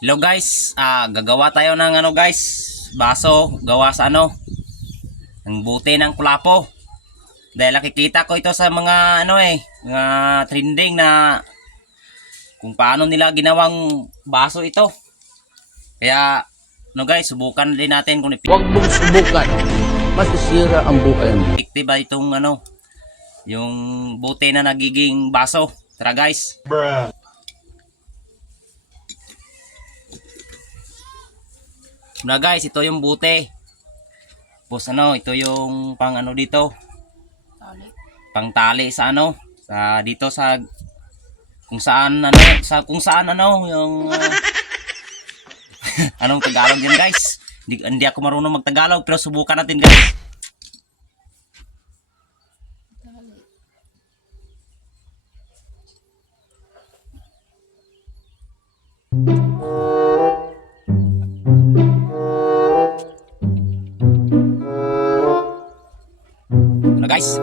Hello guys, gagawa tayo ng guys, baso gawa sa ng buti ng kulapo. Dahil nakikita ko ito sa mga mga trending na kung paano nila ginawang baso ito. Kaya guys, subukan din natin kung Huwag mong subukan. Masisira ang buhay mo. effective ba itong yung buti na nagiging baso. Tara guys. Bruh. Na guys, ito yung buti. Tapos ito yung pang dito. Pang tali sa sa dito sa kung saan yung anong Tagalog yan guys. Hindi ako marunong magtagalog pero subukan natin guys. Guys.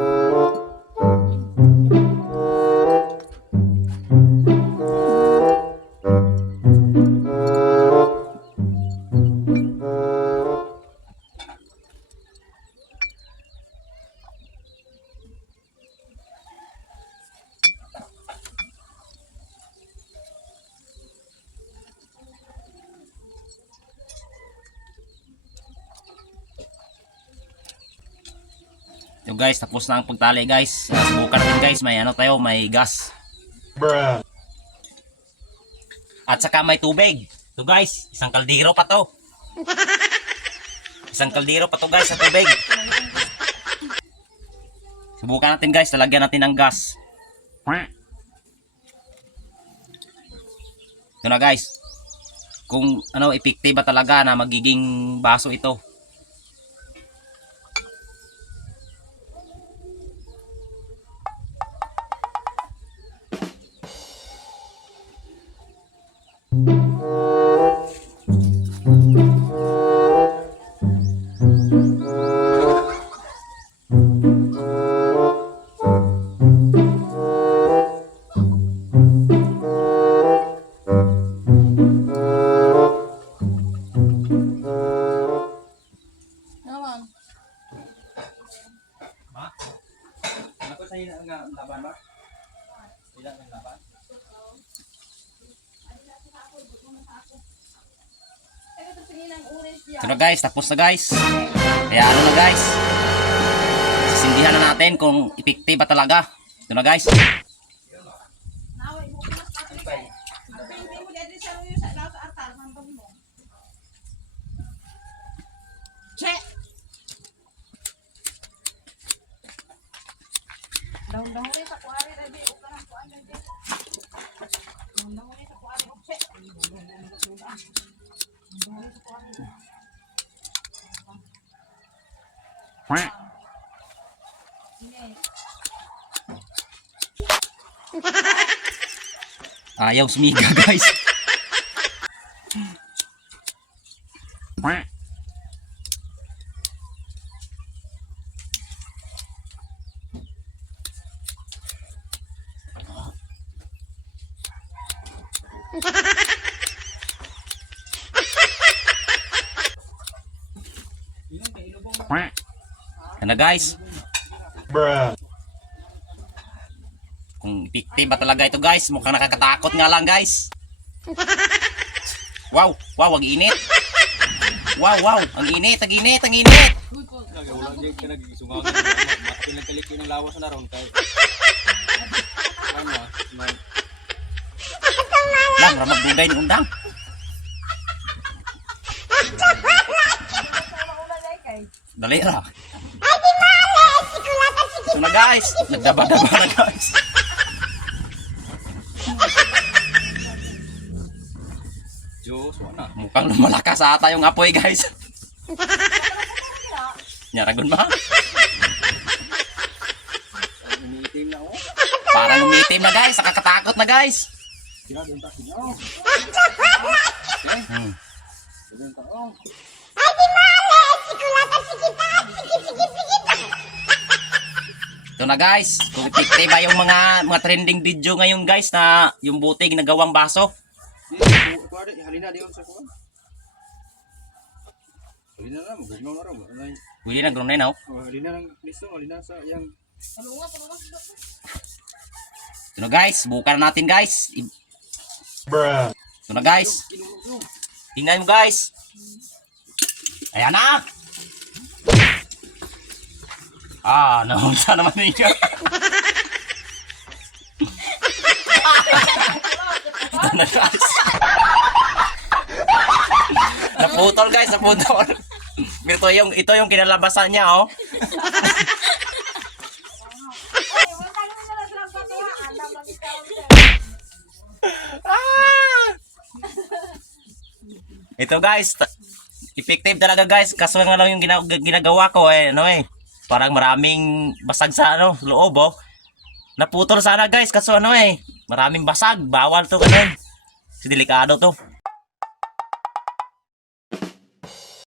So guys, tapos na ang pagtali guys. Subukan natin guys, may may gas. Bruh. At saka may tubig. So guys, isang kaldero pa to. Isang kaldero pa to guys sa tubig. Subukan natin guys, lalagyan natin ng gas. Ito na guys. Kung effective ba talaga na magiging baso ito. Ako sa laban ba? Ilan ang laban? Ito na guys, tapos na guys. Kaya na guys. Sisindihan na natin kung effective ba talaga. Ito na guys. Check. Daun-daun rin sa kuwari ready. O ka ng kuwan ready. Daun-daun rin sa kuwari. Check. Daun-daun rin sa kuwari. Ayaw sumiga guys. Ano guys? Bruh. Kung effective ba talaga ito guys, mukhang nakakatakot nga lang guys. Wow, wow, ang init. Wow, wow, ang init, ang init, ang init. Wala din ka nagisungaw na pinagkalik ng lawas na ron kay Lang, ramag dugay ni undang. Dali ra. Ito na guys, nagdaba-daba na guys. Diyos, wala. Mukhang lumalakas ata yung apoy guys. Nyaragon ba? Umiitim na ako. Parang umitim na guys, nakakatakot na guys. Sira din ta sila. Hmm. Din ta oh. Ito na guys, kung effective ba yung mga trending video ngayon guys na yung buti ginagawang baso. Di ko kuha halina diyon sa kuha. Halina na, magugnaw na raw. Pwede na ground na yun, oh. Halina ng listo, halina sa yang Tulungan, tulungan. Ito na guys, bukan na natin guys. Bruh. Ito na guys. kinulog. Tingnan mo guys. Ayan na. Naunsa naman ninyo. Ito na guys. Naputol guys, naputol. Ito yung kinalabasan niya, oh. Ay, wala tayo na lang lang katuwa. Alam lang ikaw. Ito guys, effective talaga guys. Kaso nga lang yung ginagawa ko parang maraming basag sa loob, oh. Naputol sana guys, kaso maraming basag. Bawal to kasi delikado to.